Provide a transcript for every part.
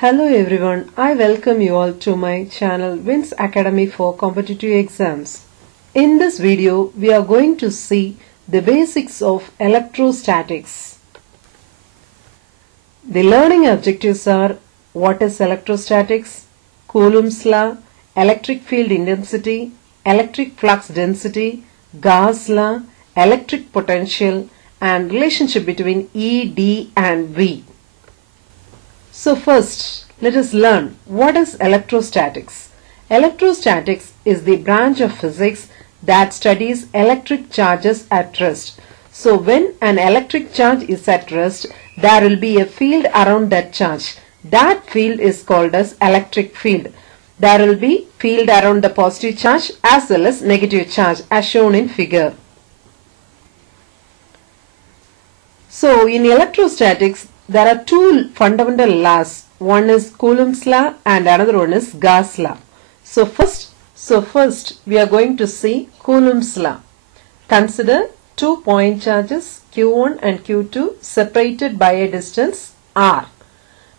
Hello everyone, I welcome you all to my channel Wins Academy for Competitive Exams. In this video, we are going to see the basics of electrostatics. The learning objectives are: what is electrostatics, Coulomb's law, electric field intensity, electric flux density, Gauss law, electric potential, and relationship between E, D and V. So first, let us learn what is electrostatics. Electrostatics is the branch of physics that studies electric charges at rest. So when an electric charge is at rest, there will be a field around that charge. That field is called as electric field. There will be field around the positive charge as well as negative charge as shown in figure. So in electrostatics, there are two fundamental laws. One is Coulomb's law and another one is Gauss law. So first we are going to see Coulomb's law. Consider two point charges Q1 and Q2 separated by a distance r.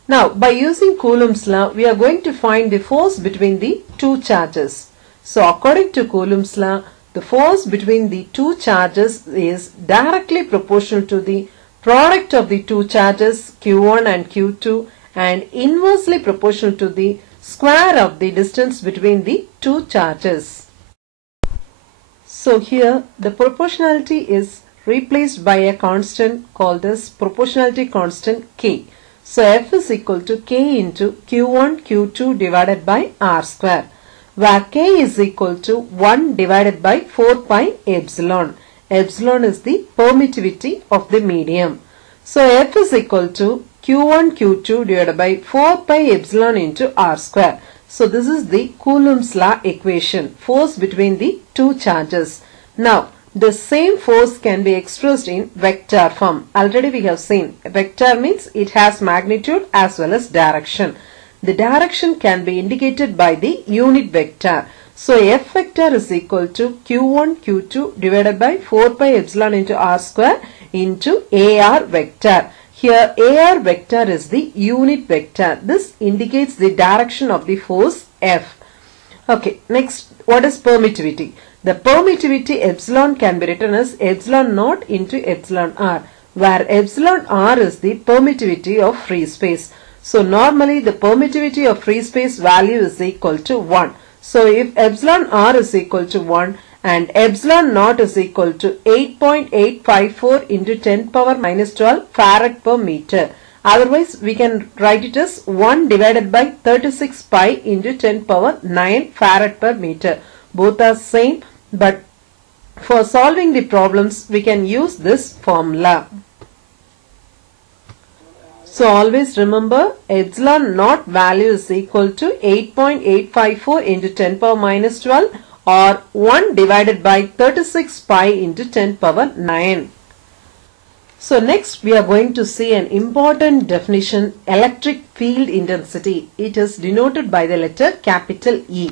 Now by using Coulomb's law, we are going to find the force between the two charges. So according to Coulomb's law, the force between the two charges is directly proportional to the product of the two charges Q1 and Q2 and inversely proportional to the square of the distance between the two charges. So here the proportionality is replaced by a constant called as proportionality constant K. So F is equal to K into Q1 Q2 divided by R square, where K is equal to 1 divided by 4 pi epsilon. Epsilon is the permittivity of the medium. So F is equal to Q1 Q2 divided by 4 pi epsilon into R square. So this is the Coulomb's law equation, force between the two charges. Now the same force can be expressed in vector form. Already we have seen vector means it has magnitude as well as direction. The direction can be indicated by the unit vector. So F vector is equal to Q1 Q2 divided by 4 pi epsilon into R square into AR vector. Here AR vector is the unit vector. This indicates the direction of the force F. Okay, next, what is permittivity? The permittivity epsilon can be written as epsilon naught into epsilon r, where epsilon r is the permittivity of free space. So normally the permittivity of free space value is equal to 1. So if epsilon r is equal to 1 and epsilon naught is equal to 8.854 into 10 power minus 12 farad per meter. Otherwise we can write it as 1 divided by 36 pi into 10 power 9 farad per meter. Both are same, but for solving the problems we can use this formula. So always remember epsilon naught value is equal to 8.854 into 10 power minus 12 or 1 divided by 36 pi into 10 power 9. So next we are going to see an important definition, electric field intensity. It is denoted by the letter capital E.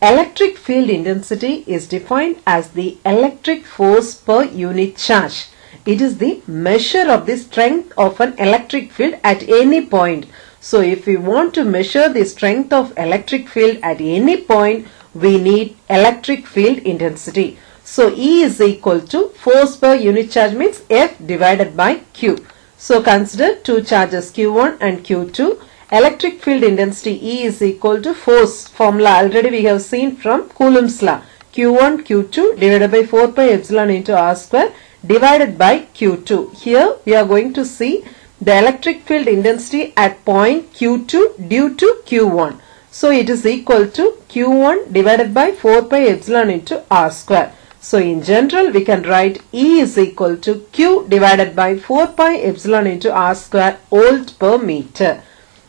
Electric field intensity is defined as the electric force per unit charge. It is the measure of the strength of an electric field at any point. So if we want to measure the strength of electric field at any point, we need electric field intensity. So E is equal to force per unit charge means F divided by Q. So consider two charges Q1 and Q2. Electric field intensity E is equal to force formula already we have seen from Coulomb's law. Q1 Q2 divided by 4 pi epsilon into R square divided by Q2. Here we are going to see the electric field intensity at point Q2 due to Q1. So it is equal to Q1 divided by 4 pi epsilon into R square. So in general we can write E is equal to Q divided by 4 pi epsilon into R square volt per meter.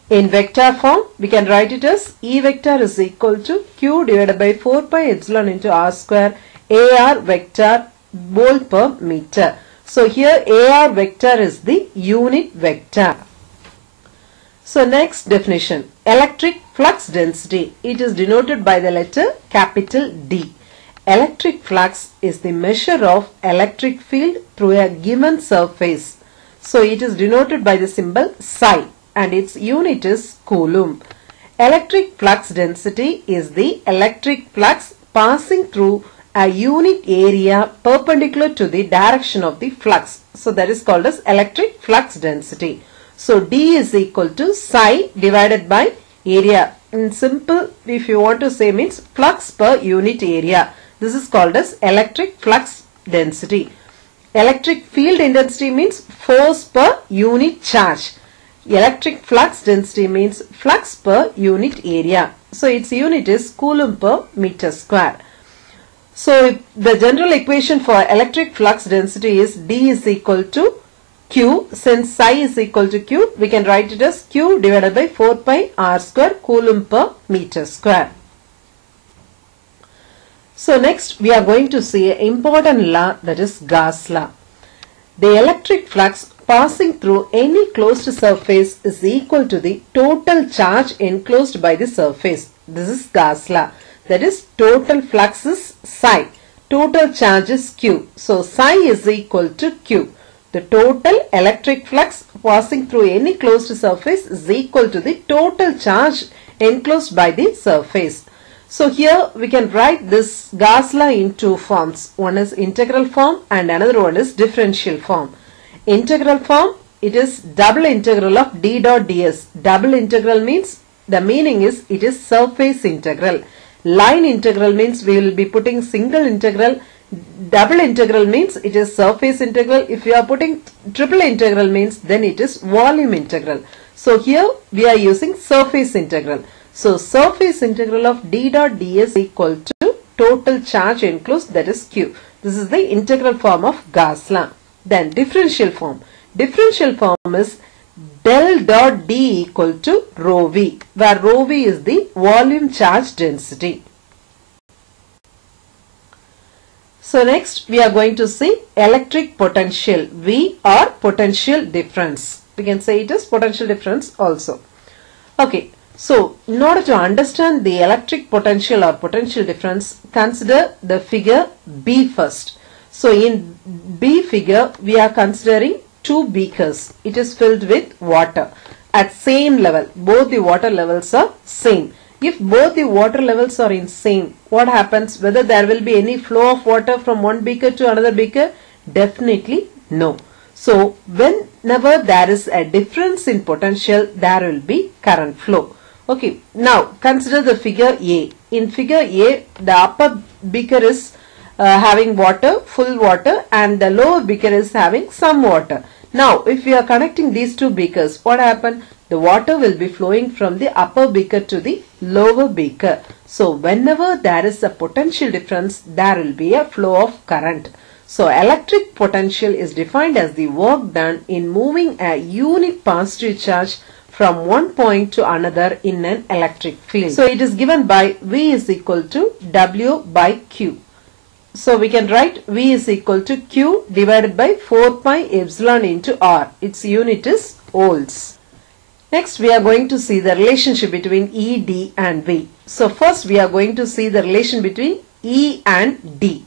In vector form we can write it as E vector is equal to Q divided by 4 pi epsilon into R square AR vector volt per meter. So here AR vector is the unit vector. So next definition, electric flux density. It is denoted by the letter capital D. Electric flux is the measure of electric field through a given surface. So it is denoted by the symbol psi. and its unit is coulomb. Electric flux density is the electric flux passing through a unit area perpendicular to the direction of the flux. So that is called as electric flux density. So D is equal to psi divided by area. In simple, if you want to say, means flux per unit area. This is called as electric flux density. Electric field intensity means force per unit charge. Electric flux density means flux per unit area. So its unit is coulomb per meter square. So the general equation for electric flux density is D is equal to Q. Since psi is equal to Q, we can write it as Q divided by 4 pi R square coulomb per meter square. So next we are going to see an important law, that is Gauss law. The electric flux passing through any closed surface is equal to the total charge enclosed by the surface. This is Gauss law. That is, total flux is psi. Total charge is Q. So psi is equal to Q. The total electric flux passing through any closed surface is equal to the total charge enclosed by the surface. So here we can write this Gauss law in two forms. One is integral form and another one is differential form. Integral form, it is double integral of d dot ds. Double integral means, the meaning is, it is surface integral. Line integral means we will be putting single integral. Double integral means it is surface integral. If you are putting triple integral means then it is volume integral. So here we are using surface integral. So surface integral of d dot ds equal to total charge enclosed, that is Q. This is the integral form of Gauss law. Then differential form. Differential form is del dot D equal to rho V, where rho V is the volume charge density. So next we are going to see electric potential, V, or potential difference. We can say it is potential difference also. Okay, so in order to understand the electric potential or potential difference, consider the figure B first. So in B figure we are considering two beakers. It is filled with water at same level. Both the water levels are same. If both the water levels are in same, what happens? Whether there will be any flow of water from one beaker to another beaker? Definitely no. So whenever there is a difference in potential, there will be current flow. Okay, now consider the figure A. In figure A, the upper beaker is having water, full water, and the lower beaker is having some water. Now if we are connecting these two beakers, what happens? The water will be flowing from the upper beaker to the lower beaker. So whenever there is a potential difference, there will be a flow of current. So electric potential is defined as the work done in moving a unit positive charge from one point to another in an electric field. So it is given by V is equal to W by Q. So we can write V is equal to Q divided by 4 pi epsilon into R. Its unit is volts. Next we are going to see the relationship between E, D and V. So first we are going to see the relation between E and D.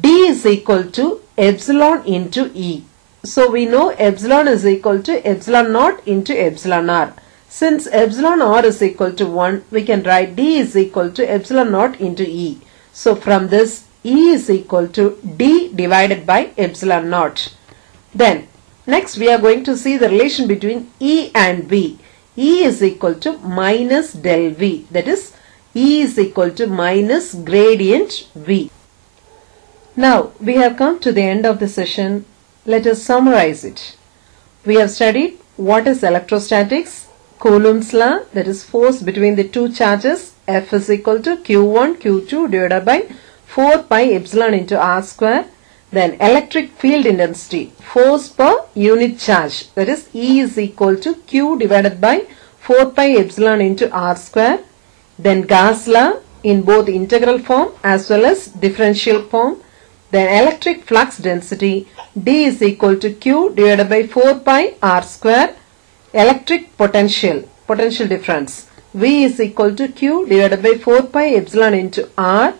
D is equal to epsilon into E. So we know epsilon is equal to epsilon naught into epsilon R. Since epsilon R is equal to 1, we can write D is equal to epsilon naught into E. So from this, E is equal to D divided by epsilon naught. Then next we are going to see the relation between E and V. E is equal to minus del V. That is, E is equal to minus gradient V. Now we have come to the end of the session. Let us summarize it. We have studied what is electrostatics, Coulomb's law, that is force between the two charges, F is equal to Q1 Q2 divided by 4 pi epsilon into R square. Then electric field intensity, force per unit charge, that is E is equal to Q divided by 4 pi epsilon into R square. Then Gauss law in both integral form as well as differential form. Then electric flux density, D is equal to Q divided by 4 pi R square. Electric potential, potential difference, V is equal to Q divided by 4 pi epsilon into R.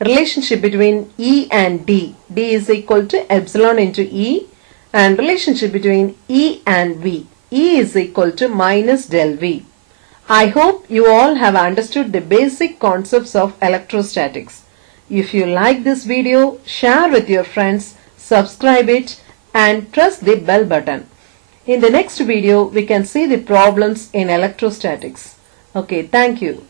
Relationship between E and D, D is equal to epsilon into E. And relationship between E and V, E is equal to minus del V. I hope you all have understood the basic concepts of electrostatics. If you like this video, share with your friends, subscribe it and press the bell button. In the next video, we can see the problems in electrostatics. Okay, thank you.